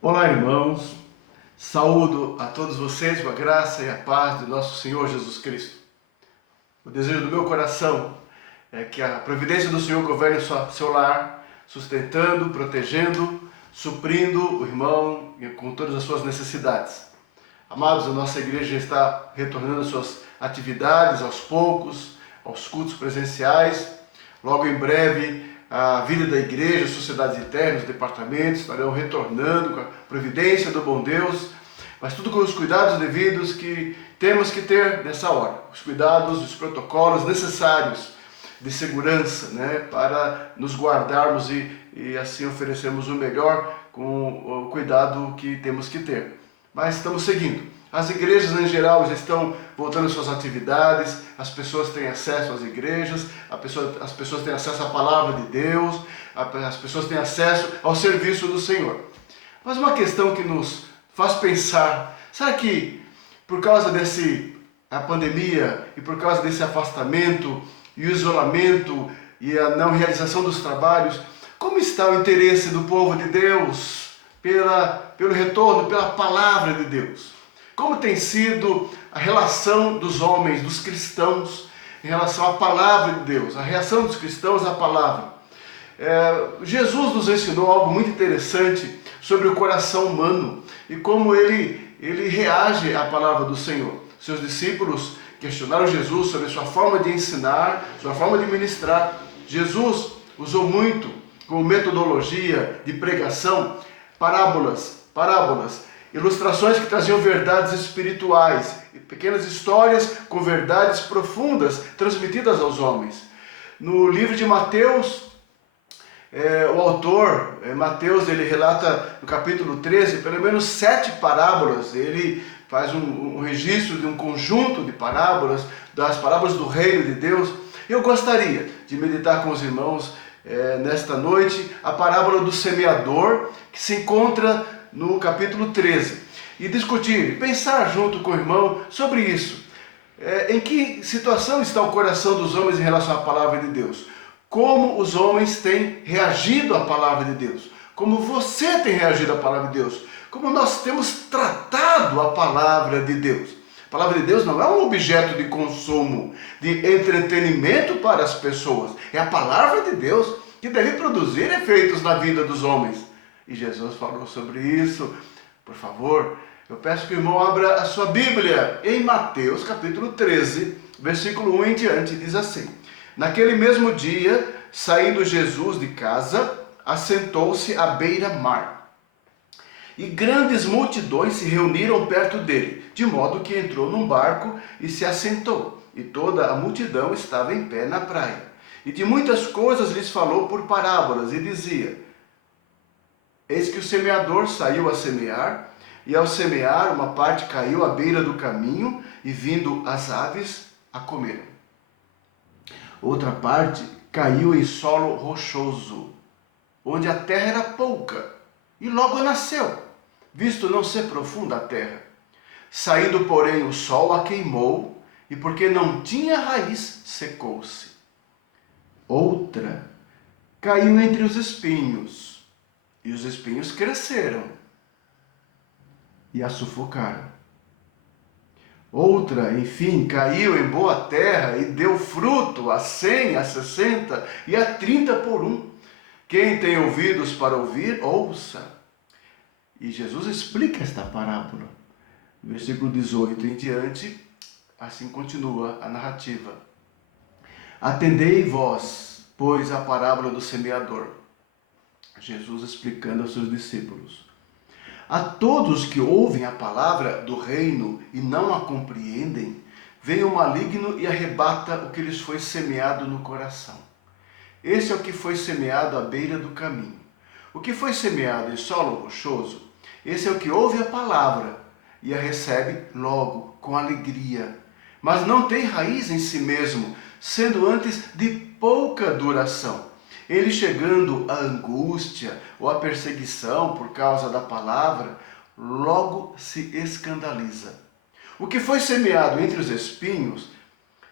Olá, irmãos. Saúdo a todos vocês com a graça e a paz do nosso Senhor Jesus Cristo. O desejo do meu coração é que a providência do Senhor governe seu lar, sustentando, protegendo, suprindo o irmão com todas as suas necessidades. Amados, a nossa igreja está retornando às suas atividades aos poucos, aos cultos presenciais. Logo em breve, a vida da igreja, as sociedades internas, os departamentos estarão retornando com a providência do bom Deus, mas tudo com os cuidados devidos que temos que ter nessa hora. Os cuidados, os protocolos necessários de segurança, para nos guardarmos e assim oferecermos o melhor com o cuidado que temos que ter. Mas estamos seguindo. As igrejas em geral já estão voltando às suas atividades, as pessoas têm acesso às igrejas, as pessoas têm acesso à palavra de Deus, as pessoas têm acesso ao serviço do Senhor. Mas uma questão que nos faz pensar, será que por causa a pandemia e por causa desse afastamento e o isolamento e a não realização dos trabalhos, como está o interesse do povo de Deus pelo retorno, pela palavra de Deus? Como tem sido a relação dos homens, dos cristãos, em relação à palavra de Deus, a reação dos cristãos à palavra? Jesus nos ensinou algo muito interessante sobre o coração humano e como ele reage à palavra do Senhor. Seus discípulos questionaram Jesus sobre sua forma de ensinar, sua forma de ministrar. Jesus usou muito como metodologia de pregação parábolas, ilustrações que traziam verdades espirituais, pequenas histórias com verdades profundas transmitidas aos homens. No livro de Mateus, o autor, Mateus, ele relata no capítulo 13, pelo menos 7 parábolas. Ele faz um registro de um conjunto de parábolas, das parábolas do reino de Deus. Eu gostaria de meditar com os irmãos nesta noite a parábola do semeador, que se encontra no capítulo 13, e discutir, pensar junto com o irmão sobre isso. Em que situação está o coração dos homens em relação à palavra de Deus? Como os homens têm reagido à palavra de Deus? Como você tem reagido à palavra de Deus? Como nós temos tratado a palavra de Deus? A palavra de Deus não é um objeto de consumo, de entretenimento para as pessoas. É a palavra de Deus que deve produzir efeitos na vida dos homens. E Jesus falou sobre isso. Por favor, eu peço que o irmão abra a sua Bíblia em Mateus capítulo 13, versículo 1 em diante, diz assim: Naquele mesmo dia, saindo Jesus de casa, assentou-se à beira-mar. E grandes multidões se reuniram perto dele, de modo que entrou num barco e se assentou. E toda a multidão estava em pé na praia. E de muitas coisas lhes falou por parábolas, e dizia: Eis que o semeador saiu a semear, e ao semear uma parte caiu à beira do caminho, e vindo as aves a comeram. Outra parte caiu em solo rochoso, onde a terra era pouca, e logo nasceu, visto não ser profunda a terra. Saindo, porém, o sol a queimou, e porque não tinha raiz, secou-se. Outra caiu entre os espinhos, e os espinhos cresceram e a sufocaram. Outra, enfim, caiu em boa terra e deu fruto a 100, a 60 e a 30 por um. Quem tem ouvidos para ouvir, ouça. E Jesus explica esta parábola. Versículo 18 em diante, assim continua a narrativa. Atendei vós, pois, a parábola do semeador. Jesus explicando aos seus discípulos. A todos que ouvem a palavra do reino e não a compreendem, vem o maligno e arrebata o que lhes foi semeado no coração. Esse é o que foi semeado à beira do caminho. O que foi semeado em solo rochoso, esse é o que ouve a palavra e a recebe logo, com alegria, mas não tem raiz em si mesmo, sendo antes de pouca duração. Ele, chegando à angústia ou à perseguição por causa da palavra, logo se escandaliza. O que foi semeado entre os espinhos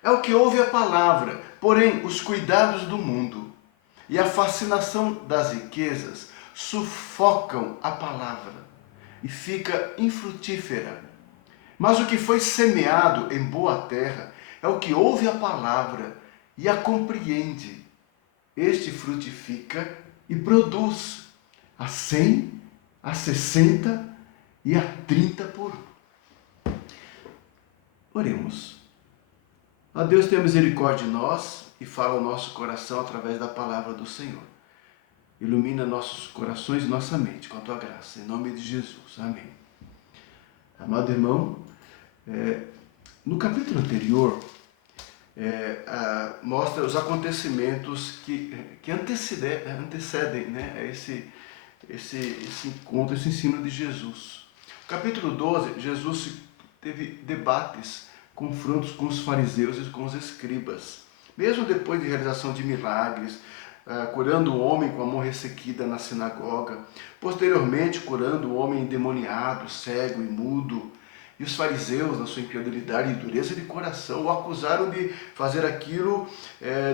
é o que ouve a palavra, porém os cuidados do mundo e a fascinação das riquezas sufocam a palavra e fica infrutífera. Mas o que foi semeado em boa terra é o que ouve a palavra e a compreende. Este frutifica e produz a 100, a 60 e a 30 por um. Oremos. Ó Deus, tenha misericórdia de nós e fala ao nosso coração através da palavra do Senhor. Ilumina nossos corações e nossa mente com a tua graça, em nome de Jesus. Amém. Amado irmão, no capítulo anterior, mostra os acontecimentos que antecedem, né, esse encontro, esse ensino de Jesus. No capítulo 12, Jesus teve debates, confrontos com os fariseus e com os escribas. Mesmo depois de realização de milagres, curando um homem com a mão ressequida na sinagoga, posteriormente curando um homem endemoniado, cego e mudo. E os fariseus, na sua incredulidade e dureza de coração, o acusaram de fazer aquilo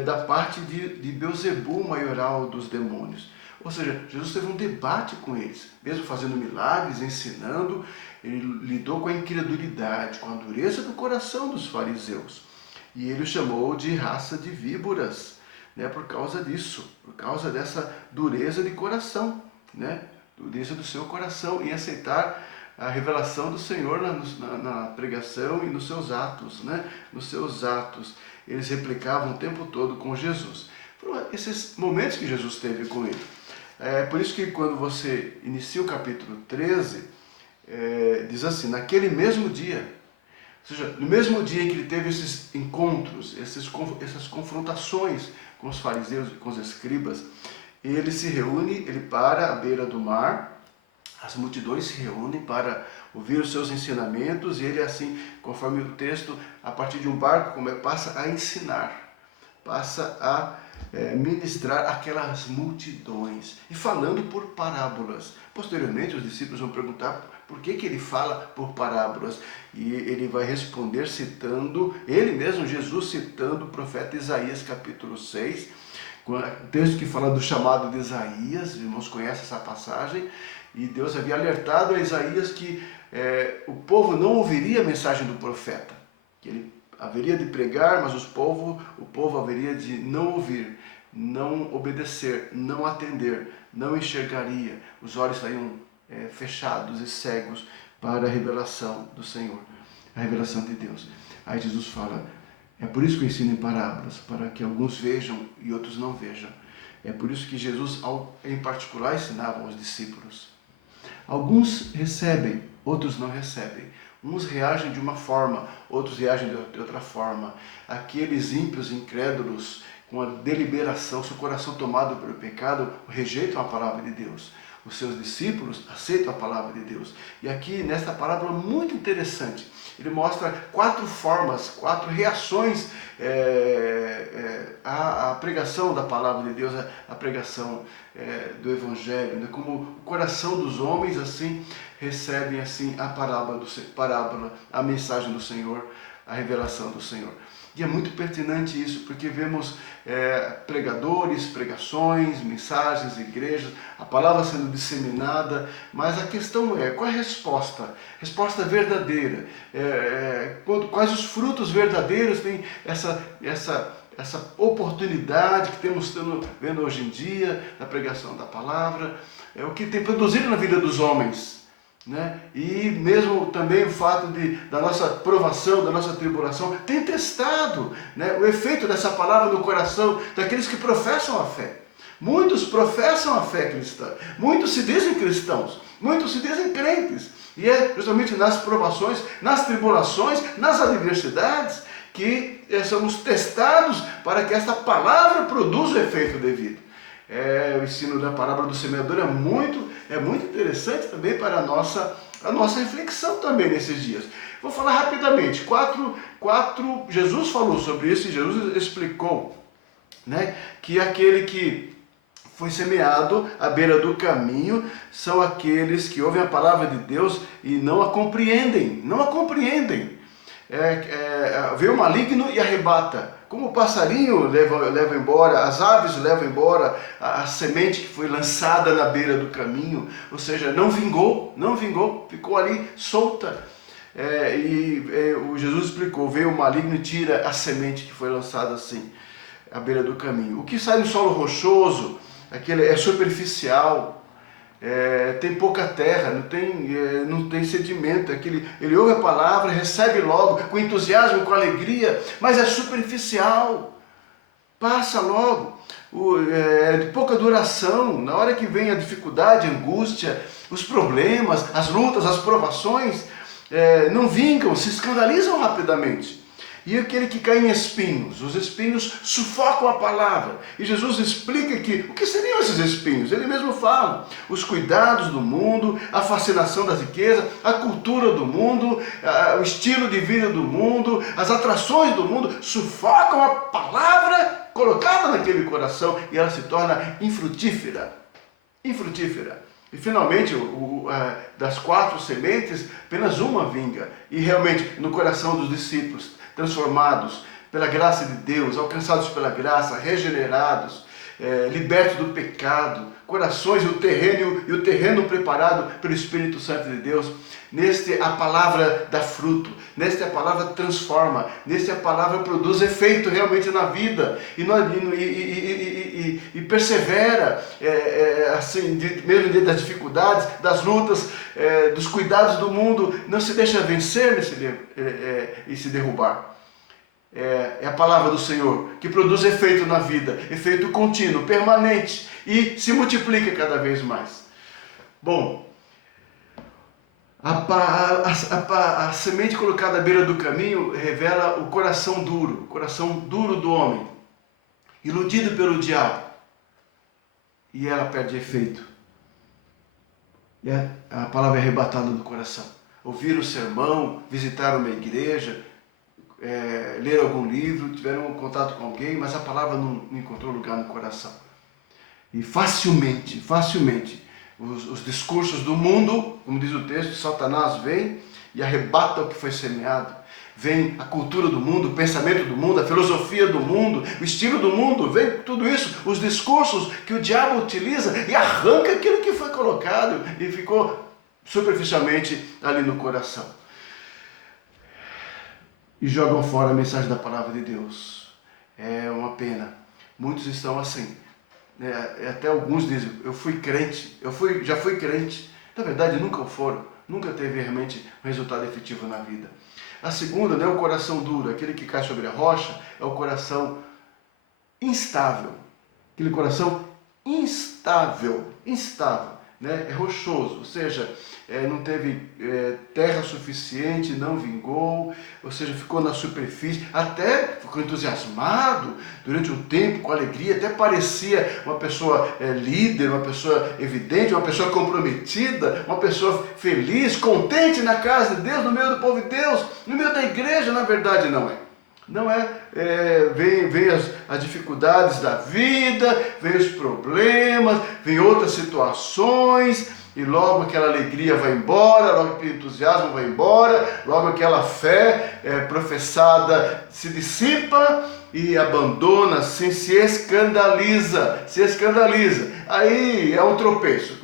da parte de Beelzebul, maioral dos demônios. Ou seja, Jesus teve um debate com eles, mesmo fazendo milagres, ensinando, ele lidou com a incredulidade, com a dureza do coração dos fariseus. E ele o chamou de raça de víboras, né, por causa disso, por causa dessa dureza de coração, né, dureza do seu coração em aceitar a revelação do Senhor na pregação e nos seus atos, né, nos seus atos. Eles replicavam o tempo todo com Jesus. Foram esses momentos que Jesus teve com ele. É por isso que quando você inicia o capítulo 13, diz assim, naquele mesmo dia, ou seja, no mesmo dia em que ele teve esses encontros, essas confrontações com os fariseus e com os escribas, ele para à beira do mar, as multidões se reúnem para ouvir os seus ensinamentos e ele assim, conforme o texto, a partir de um barco, passa a ensinar, passa a ministrar aquelas multidões e falando por parábolas. Posteriormente os discípulos vão perguntar por que ele fala por parábolas e ele vai responder citando, ele mesmo, Jesus, citando o profeta Isaías capítulo 6, o texto que fala do chamado de Isaías. Os irmãos conhecem essa passagem, e Deus havia alertado a Isaías que o povo não ouviria a mensagem do profeta, que ele haveria de pregar, mas o povo haveria de não ouvir, não obedecer, não atender, não enxergaria, os olhos estariam fechados e cegos para a revelação do Senhor, a revelação de Deus. Aí Jesus fala, é por isso que eu ensino em parábolas, para que alguns vejam e outros não vejam. É por isso que Jesus, em particular, ensinava aos discípulos. Alguns recebem, outros não recebem. Uns reagem de uma forma, outros reagem de outra forma. Aqueles ímpios, incrédulos, com a deliberação, seu coração tomado pelo pecado, rejeitam a palavra de Deus. Os seus discípulos aceitam a palavra de Deus. E aqui, nesta parábola muito interessante, ele mostra 4 formas, 4 reações à pregação da palavra de Deus, à pregação do Evangelho, né? Como o coração dos homens assim recebem assim a parábola, a mensagem do Senhor, a revelação do Senhor. E é muito pertinente isso, porque vemos pregadores, pregações, mensagens, igrejas, a palavra sendo disseminada, mas a questão é, qual é a resposta? Resposta verdadeira. Quais os frutos verdadeiros tem essa oportunidade que estamos vendo hoje em dia na pregação da palavra, o que tem produzido na vida dos homens, né? E mesmo também o fato da nossa provação, da nossa tribulação, tem testado, né, o efeito dessa palavra no coração daqueles que professam a fé. Muitos professam a fé cristã, muitos se dizem cristãos, muitos se dizem crentes. E é justamente nas provações, nas tribulações, nas adversidades que somos testados para que esta palavra produza o efeito devido. O ensino da parábola do semeador é muito interessante também para a nossa reflexão também nesses dias. Vou falar rapidamente, Jesus falou sobre isso e Jesus explicou, né, que aquele que foi semeado à beira do caminho são aqueles que ouvem a palavra de Deus e não a compreendem. Vê o maligno e arrebata como o passarinho leva embora, as aves levam embora a semente que foi lançada na beira do caminho, ou seja, não vingou, ficou ali solta. O Jesus explicou, veio o maligno e tira a semente que foi lançada assim, à beira do caminho. O que sai no solo rochoso, aquele é superficial, tem pouca terra, não tem sedimento, ele ouve a palavra, recebe logo, com entusiasmo, com alegria, mas é superficial, passa logo, de pouca duração. Na hora que vem a dificuldade, a angústia, os problemas, as lutas, as provações, não vingam, se escandalizam rapidamente. E aquele que cai em espinhos, os espinhos sufocam a palavra. E Jesus explica o que seriam esses espinhos. Ele mesmo fala, os cuidados do mundo, a fascinação das riquezas, a cultura do mundo, o estilo de vida do mundo, as atrações do mundo, sufocam a palavra colocada naquele coração e ela se torna infrutífera. E finalmente, das 4 sementes, apenas uma vinga. E realmente, no coração dos discípulos, transformados pela graça de Deus, alcançados pela graça, regenerados, libertos do pecado, corações e o terreno preparado pelo Espírito Santo de Deus. Neste a palavra dá fruto, neste a palavra transforma, neste a palavra produz efeito realmente na vida e persevera, assim, mesmo diante das dificuldades, das lutas, dos cuidados do mundo, não se deixa vencer e se derrubar. É a palavra do Senhor que produz efeito na vida, efeito contínuo, permanente e se multiplica cada vez mais. Bom, a semente colocada à beira do caminho revela o coração duro do homem, iludido pelo diabo, e ela perde efeito. E a palavra é arrebatada do coração. Ouvir o sermão, visitar uma igreja, ler algum livro, tiveram um contato com alguém, mas a palavra não encontrou lugar no coração. E facilmente, os discursos do mundo, como diz o texto, Satanás vem e arrebata o que foi semeado. Vem a cultura do mundo, o pensamento do mundo, a filosofia do mundo, o estilo do mundo, vem tudo isso, os discursos que o diabo utiliza e arranca aquilo que foi colocado e ficou superficialmente ali no coração. E jogam fora a mensagem da palavra de Deus. É uma pena. Muitos estão assim. Até alguns dizem, já fui crente. Na verdade, nunca foram. Nunca teve realmente um resultado efetivo na vida. A segunda, o coração duro, aquele que cai sobre a rocha, é o coração instável. Aquele coração instável. É rochoso, ou seja, não teve terra suficiente, não vingou, ou seja, ficou na superfície, até ficou entusiasmado durante um tempo, com alegria, até parecia uma pessoa líder, uma pessoa evidente, uma pessoa comprometida, uma pessoa feliz, contente na casa de Deus, no meio do povo de Deus, no meio da igreja. Na verdade não é. Vem as dificuldades da vida, vem os problemas, vem outras situações, e logo aquela alegria vai embora, logo aquele entusiasmo vai embora, logo aquela fé professada se dissipa e abandona, assim, se escandaliza. Aí é um tropeço.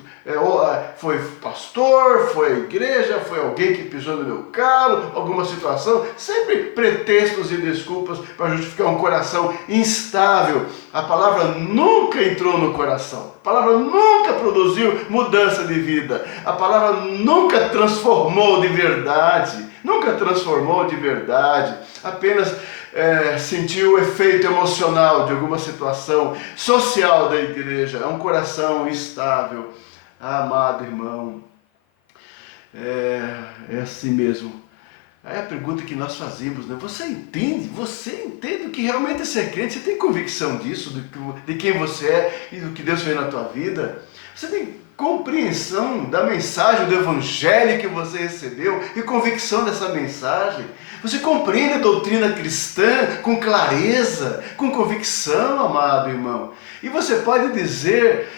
Foi pastor, foi a igreja, foi alguém que pisou no meu calo, alguma situação, sempre pretextos e desculpas para justificar um coração instável. A palavra nunca entrou no coração, a palavra nunca produziu mudança de vida, a palavra nunca transformou de verdade, apenas sentiu o efeito emocional de alguma situação social da igreja. É um coração instável. Amado irmão, é assim mesmo. É a pergunta que nós fazemos, né? Você entende o que realmente é ser crente? Você tem convicção disso, de quem você é e do que Deus fez na tua vida? Você tem compreensão da mensagem do evangelho que você recebeu e convicção dessa mensagem? Você compreende a doutrina cristã com clareza, com convicção, amado irmão? E você pode dizer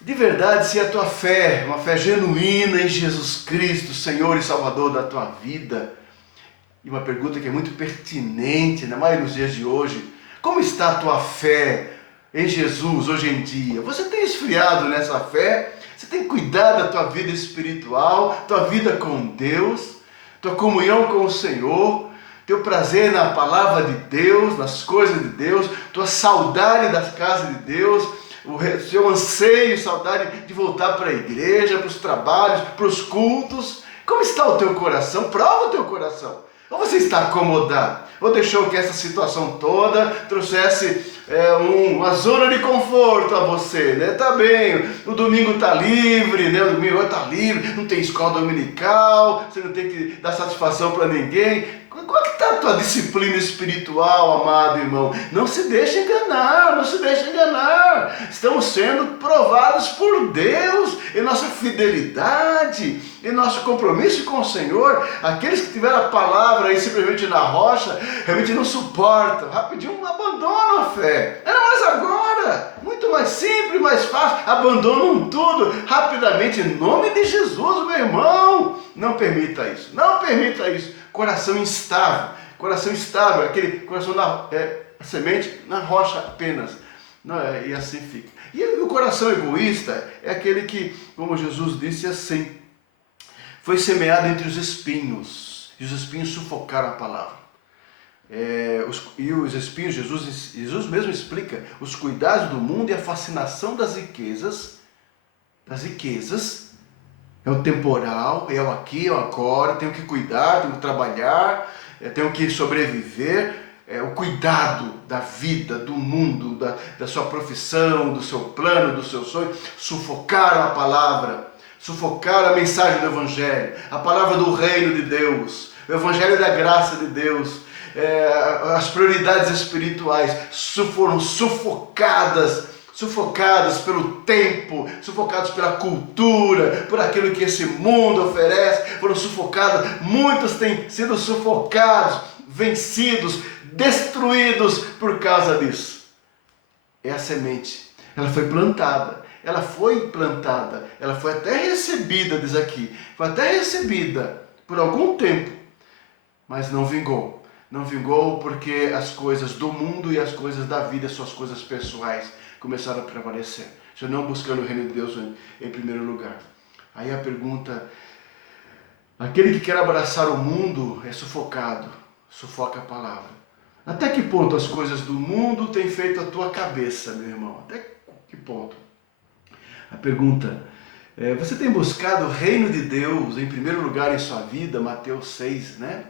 de verdade se a tua fé, uma fé genuína em Jesus Cristo, Senhor e Salvador da tua vida, E uma pergunta que é muito pertinente, ainda mais nos dias de hoje: como está a tua fé em Jesus hoje em dia? Você tem esfriado nessa fé? Você tem cuidado da tua vida espiritual, tua vida com Deus, tua comunhão com o Senhor, teu prazer na palavra de Deus, nas coisas de Deus, tua saudade das casas de Deus, o seu anseio e saudade de voltar para a igreja, para os trabalhos, para os cultos? Como está o teu coração? Prova o teu coração. Ou você está acomodado? Ou deixou que essa situação toda trouxesse uma zona de conforto a você, né? Tá bem, o domingo tá livre, né? O domingo tá livre, não tem escola dominical, você não tem que dar satisfação para ninguém. Qual é que está a tua disciplina espiritual, amado irmão? Não se deixe enganar, não se deixe enganar. Estamos sendo provados por Deus em nossa fidelidade, em nosso compromisso com o Senhor. Aqueles que tiveram a palavra aí simplesmente na rocha, realmente não suportam, rapidinho abandonam a fé. Era mais agora, muito mais simples, mais fácil, abandonam tudo rapidamente, em nome de Jesus, meu irmão. Não permita isso, não permita isso. Coração instável, aquele coração semente na rocha apenas, não é? E assim fica. E o coração egoísta é aquele que, como Jesus disse assim, foi semeado entre os espinhos, e os espinhos sufocaram a palavra. E os espinhos, Jesus mesmo explica, os cuidados do mundo e a fascinação das riquezas, é o temporal, é o aqui, é o agora, tenho que cuidar, tenho que trabalhar, tenho que sobreviver. O cuidado da vida, do mundo, da sua profissão, do seu plano, do seu sonho, sufocaram a palavra, sufocaram a mensagem do Evangelho, a palavra do reino de Deus, o Evangelho da graça de Deus, as prioridades espirituais foram sufocadas pelo tempo, sufocados pela cultura, por aquilo que esse mundo oferece, foram sufocados, muitos têm sido sufocados, vencidos, destruídos por causa disso. É a semente, ela foi plantada, ela foi até recebida, diz aqui, foi até recebida por algum tempo, mas não vingou. Não vingou porque as coisas do mundo e as coisas da vida, suas coisas pessoais, começaram a prevalecer, já não buscando o reino de Deus em primeiro lugar. Aí a pergunta: aquele que quer abraçar o mundo é sufocado, sufoca a palavra. Até que ponto as coisas do mundo têm feito a tua cabeça, meu irmão? Até que ponto? A pergunta: você tem buscado o reino de Deus em primeiro lugar em sua vida? Mateus 6, né?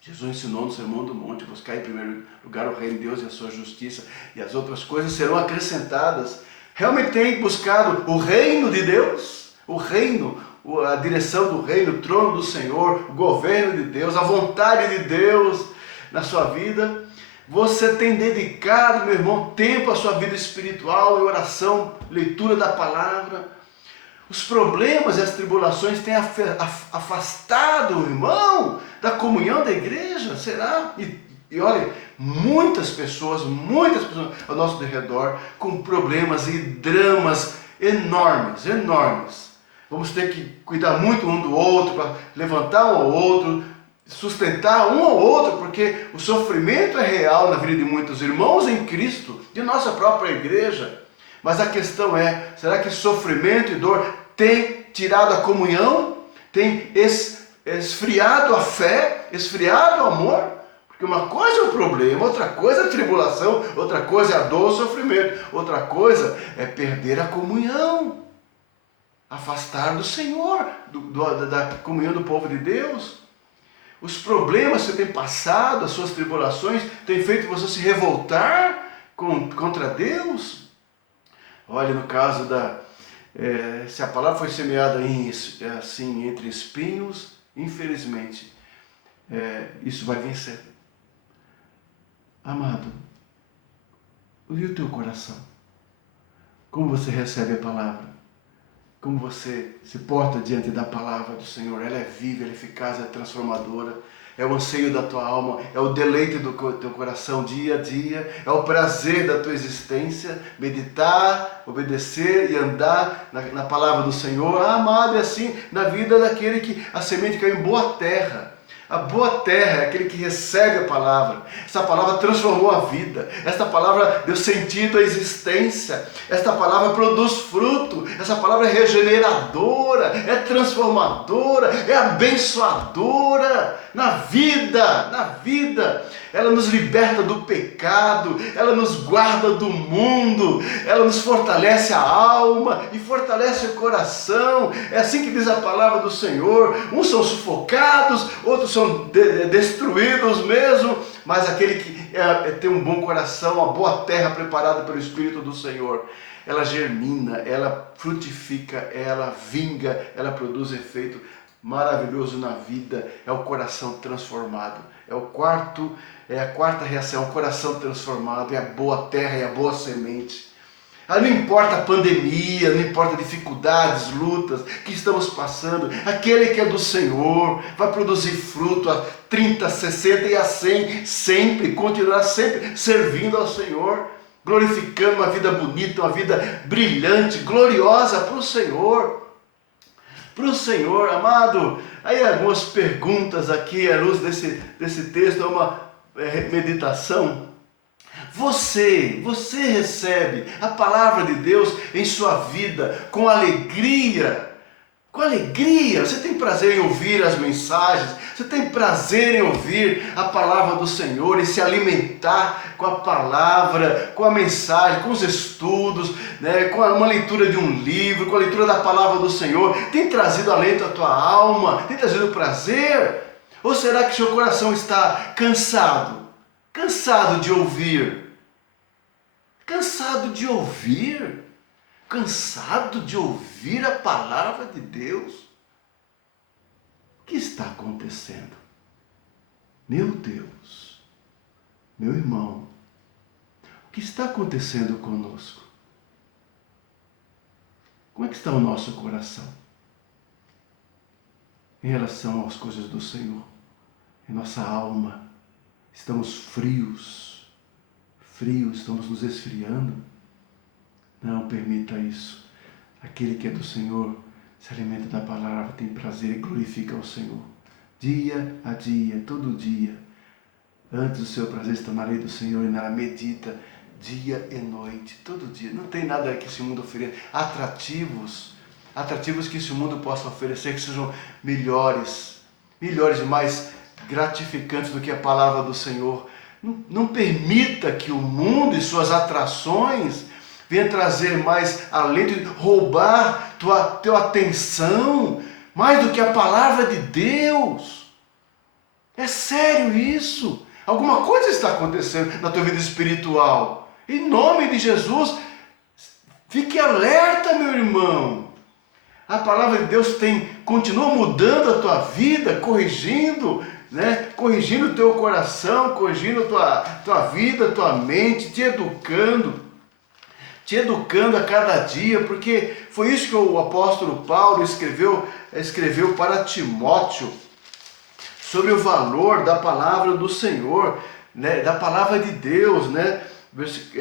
Jesus ensinou no Sermão do Monte: buscar em primeiro lugar o reino de Deus e a sua justiça, e as outras coisas serão acrescentadas. Realmente tem buscado o reino de Deus? O reino, a direção do reino, o trono do Senhor, o governo de Deus, a vontade de Deus na sua vida? Você tem dedicado, meu irmão, tempo à sua vida espiritual, em oração, leitura da palavra? Os problemas e as tribulações têm afastado o irmão da comunhão da igreja? Será? E olha, muitas pessoas ao nosso redor com problemas e dramas enormes. Vamos ter que cuidar muito um do outro, para levantar um ao outro, sustentar um ao outro, porque o sofrimento é real na vida de muitos irmãos em Cristo, de nossa própria igreja. Mas a questão é: será que sofrimento e dor tem tirado a comunhão? Tem esfriado a fé? Esfriado o amor? Porque uma coisa é o problema, outra coisa é a tribulação, outra coisa é a dor, o sofrimento, outra coisa é perder a comunhão, afastar do Senhor, da comunhão do povo de Deus. Os problemas que você tem passado, as suas tribulações, têm feito você se revoltar contra Deus? Olha, no caso se a palavra foi semeada assim entre espinhos, infelizmente, isso vai vencer. Amado, e o teu coração? Como você recebe a palavra? Como você se porta diante da palavra do Senhor? Ela é viva, ela é eficaz, é transformadora. É o anseio da tua alma, é o deleite do teu coração dia a dia, é o prazer da tua existência, meditar, obedecer e andar na palavra do Senhor. Amado, é assim na vida daquele que a semente caiu em boa terra. A boa terra é aquele que recebe a palavra. Essa palavra transformou a vida. Esta palavra deu sentido à existência. Esta palavra produz fruto. Essa palavra é regeneradora, é transformadora, é abençoadora na vida, na vida. Ela nos liberta do pecado, ela nos guarda do mundo, ela nos fortalece a alma e fortalece o coração. É assim que diz a palavra do Senhor. Uns são sufocados, outros são destruídos mesmo, mas aquele que tem um bom coração, uma boa terra preparada pelo Espírito do Senhor, ela germina, ela frutifica, ela vinga, ela produz efeito maravilhoso na vida. É o coração transformado. É a quarta reação, o coração transformado, é a boa terra, é a boa semente. Não importa a pandemia, não importa dificuldades, lutas que estamos passando, aquele que é do Senhor vai produzir fruto a 30, 60 e a 100, sempre, continuar sempre servindo ao Senhor, glorificando uma vida bonita, uma vida brilhante, gloriosa para o Senhor. Para o Senhor, amado. Aí algumas perguntas aqui à luz desse texto, é uma meditação. Você recebe a palavra de Deus em sua vida com alegria. Com alegria. Você tem prazer em ouvir as mensagens. Você tem prazer em ouvir a palavra do Senhor e se alimentar com a palavra, com a mensagem, com os estudos, né, com uma leitura de um livro, com a leitura da palavra do Senhor. Tem trazido alento à tua alma? Tem trazido prazer? Ou será que seu coração está cansado? Cansado de ouvir? Cansado de ouvir? Cansado de ouvir a palavra de Deus? O que está acontecendo? Meu Deus, meu irmão, o que está acontecendo conosco? Como é que está o nosso coração em relação às coisas do Senhor? Em nossa alma, estamos frios, estamos nos esfriando? Não permita isso. Aquele que é do Senhor se alimenta da palavra, tem prazer e glorifica ao Senhor. Dia a dia, todo dia. Antes o seu prazer está na lei do Senhor e nela medita dia e noite, todo dia. Não tem nada que esse mundo ofereça. Atrativos que esse mundo possa oferecer, que sejam melhores e mais gratificantes do que a palavra do Senhor. Não permita que o mundo e suas atrações venha trazer mais alento e roubar tua atenção mais do que a palavra de Deus. É sério isso? Alguma coisa está acontecendo na tua vida espiritual. Em nome de Jesus, fique alerta, meu irmão. A palavra de Deus continua mudando a tua vida, corrigindo, né? Corrigindo o teu coração, corrigindo a tua vida, a tua mente, te educando a cada dia, porque foi isso que o apóstolo Paulo escreveu para Timóteo, sobre o valor da palavra do Senhor, né? Da palavra de Deus, né? 2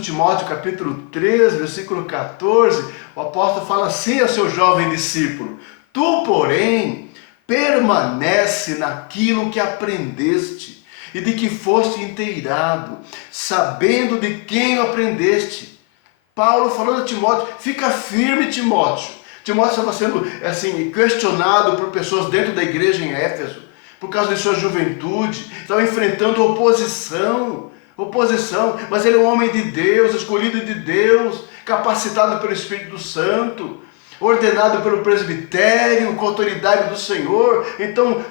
Timóteo capítulo 3, versículo 14, o apóstolo fala assim ao seu jovem discípulo: tu, porém, permanece naquilo que aprendeste e de que foste inteirado, sabendo de quem o aprendeste. Paulo falando a Timóteo: fica firme, Timóteo. Timóteo estava sendo questionado por pessoas dentro da igreja em Éfeso, por causa de sua juventude, estava enfrentando oposição, mas ele é um homem de Deus, escolhido de Deus, capacitado pelo Espírito Santo, ordenado pelo presbitério, com a autoridade do Senhor. Então,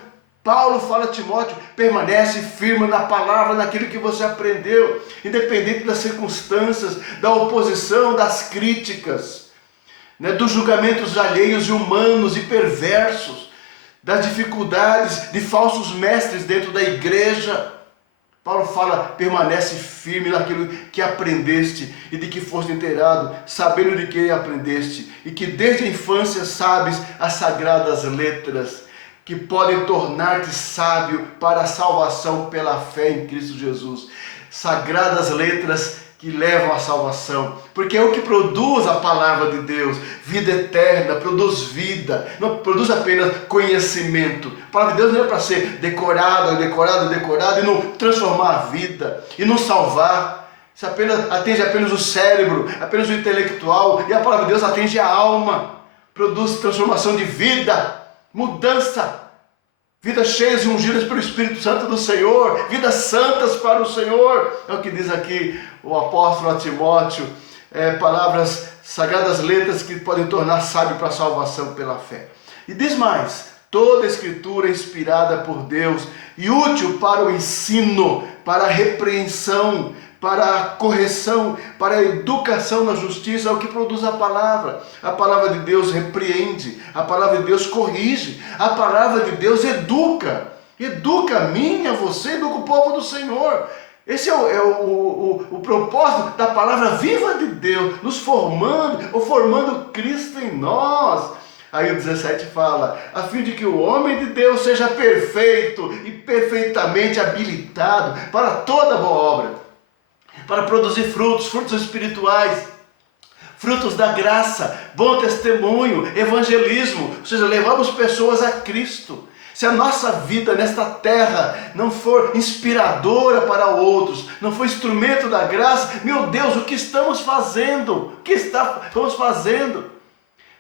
Paulo fala a Timóteo: permanece firme na palavra, naquilo que você aprendeu, independente das circunstâncias, da oposição, das críticas, né, dos julgamentos alheios e humanos e perversos, das dificuldades de falsos mestres dentro da igreja. Paulo fala: permanece firme naquilo que aprendeste e de que foste inteirado, sabendo de que aprendeste, e que desde a infância sabes as sagradas letras, que podem tornar-te sábio para a salvação pela fé em Cristo Jesus. Sagradas letras que levam à salvação, porque é o que produz a palavra de Deus, vida eterna, produz vida, não produz apenas conhecimento. A palavra de Deus não é para ser decorada e não transformar a vida, e não salvar. Isso atende apenas o cérebro, apenas o intelectual, e a palavra de Deus atende a alma, produz transformação de vida, mudança, vidas cheias e ungidas pelo Espírito Santo do Senhor, vidas santas para o Senhor. É o que diz aqui o apóstolo a Timóteo, palavras, sagradas letras que podem tornar sábio para a salvação pela fé. E diz mais, toda a Escritura é inspirada por Deus e útil para o ensino, para a repreensão, para a correção, para a educação na justiça, é o que produz a palavra. A palavra de Deus repreende, a palavra de Deus corrige, a palavra de Deus educa. Educa a mim, a você, educa o povo do Senhor. Esse é o propósito da palavra viva de Deus, nos formando, ou formando Cristo em nós. Aí o 17 fala, a fim de que o homem de Deus seja perfeito e perfeitamente habilitado para toda boa obra, para produzir frutos espirituais, frutos da graça, bom testemunho, evangelismo, ou seja, levamos pessoas a Cristo. Se a nossa vida nesta terra não for inspiradora para outros, não for instrumento da graça, meu Deus, o que estamos fazendo? O que estamos fazendo?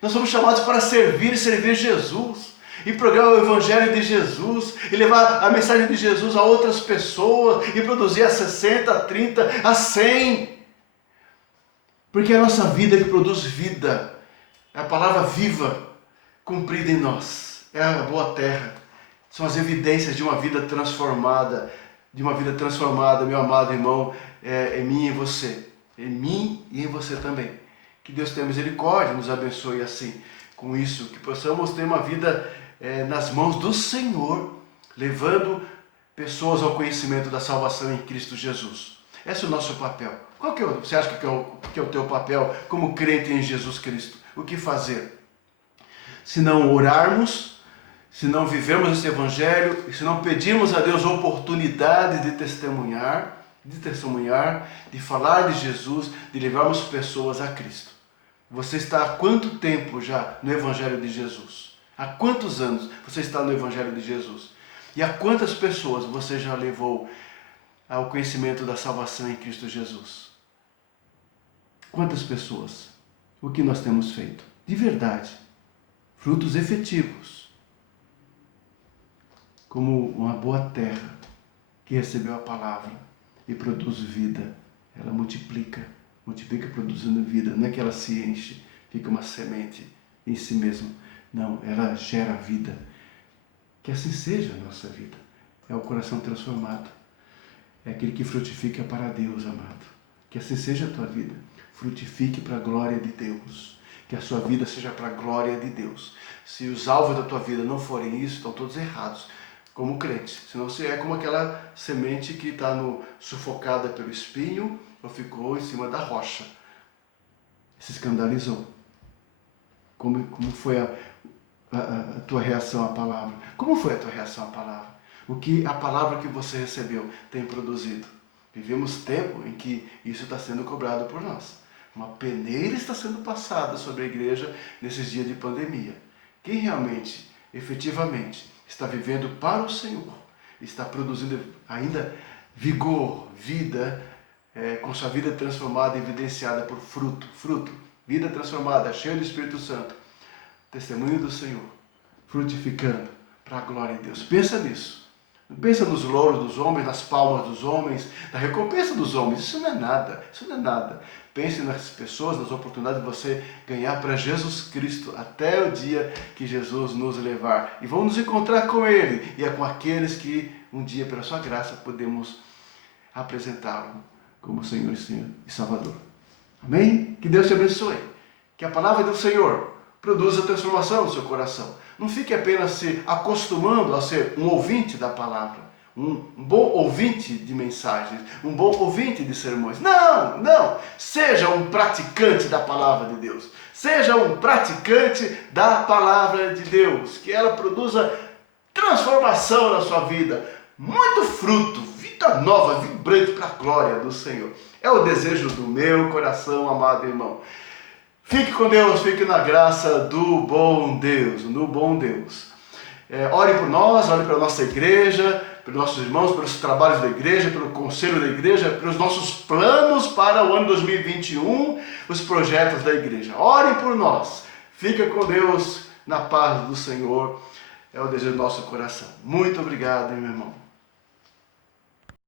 Nós somos chamados para servir e servir Jesus, e pregar o Evangelho de Jesus, e levar a mensagem de Jesus a outras pessoas, e produzir a 60, a 30, a 100. Porque é a nossa vida que produz vida, é a palavra viva, cumprida em nós, é a boa terra, são as evidências de uma vida transformada, meu amado irmão, em mim e em você, em mim e em você também. Que Deus tenha misericórdia, nos abençoe assim, com isso, que possamos ter uma vida nas mãos do Senhor, levando pessoas ao conhecimento da salvação em Cristo Jesus. Esse é o nosso papel. Você acha que é o teu papel como crente em Jesus Cristo? O que fazer? Se não orarmos, se não vivermos esse Evangelho, e se não pedirmos a Deus oportunidade de testemunhar, de falar de Jesus, de levarmos pessoas a Cristo. Você está há quanto tempo já no Evangelho de Jesus? Há quantos anos você está no Evangelho de Jesus? E a quantas pessoas você já levou ao conhecimento da salvação em Cristo Jesus? Quantas pessoas? O que nós temos feito? De verdade. Frutos efetivos. Como uma boa terra que recebeu a palavra e produz vida. Ela multiplica produzindo vida. Não é que ela se enche, fica uma semente em si mesma. Não, ela gera vida. Que assim seja a nossa vida. É o coração transformado. É aquele que frutifica para Deus, amado. Que assim seja a tua vida. Frutifique para a glória de Deus. Que a sua vida seja para a glória de Deus. Se os alvos da tua vida não forem isso, estão todos errados. Como crente. Senão você é como aquela semente que está sufocada pelo espinho ou ficou em cima da rocha. Se escandalizou. Como foi a tua reação à palavra? Como foi a tua reação à palavra? O que a palavra que você recebeu tem produzido? Vivemos tempo em que isso está sendo cobrado por nós. Uma peneira está sendo passada sobre a igreja nesses dias de pandemia. Quem realmente, efetivamente, está vivendo para o Senhor, está produzindo ainda vigor, vida, com sua vida transformada, evidenciada por fruto, vida transformada, cheia do Espírito Santo, testemunho do Senhor, frutificando para a glória de Deus. Pensa nisso. Não pensa nos louros dos homens, nas palmas dos homens, na recompensa dos homens. Isso não é nada. Pense nas pessoas, nas oportunidades de você ganhar para Jesus Cristo até o dia que Jesus nos levar. E vamos nos encontrar com Ele. E é com aqueles que um dia, pela sua graça, podemos apresentá-lo como Senhor e Salvador. Amém? Que Deus te abençoe. Que a palavra do Senhor produza transformação no seu coração. Não fique apenas se acostumando a ser um ouvinte da palavra, um bom ouvinte de mensagens, um bom ouvinte de sermões. Não! Seja um praticante da palavra de Deus. Seja um praticante da palavra de Deus. Que ela produza transformação na sua vida. Muito fruto, vida nova, vibrante para a glória do Senhor. É o desejo do meu coração, amado irmão. Fique com Deus, fique na graça do bom Deus, no bom Deus. Ore por nós, ore pela nossa igreja, pelos nossos irmãos, pelos trabalhos da igreja, pelo conselho da igreja, pelos nossos planos para o ano 2021, os projetos da igreja. Ore por nós. Fica com Deus, na paz do Senhor. É o desejo do nosso coração. Muito obrigado, meu irmão.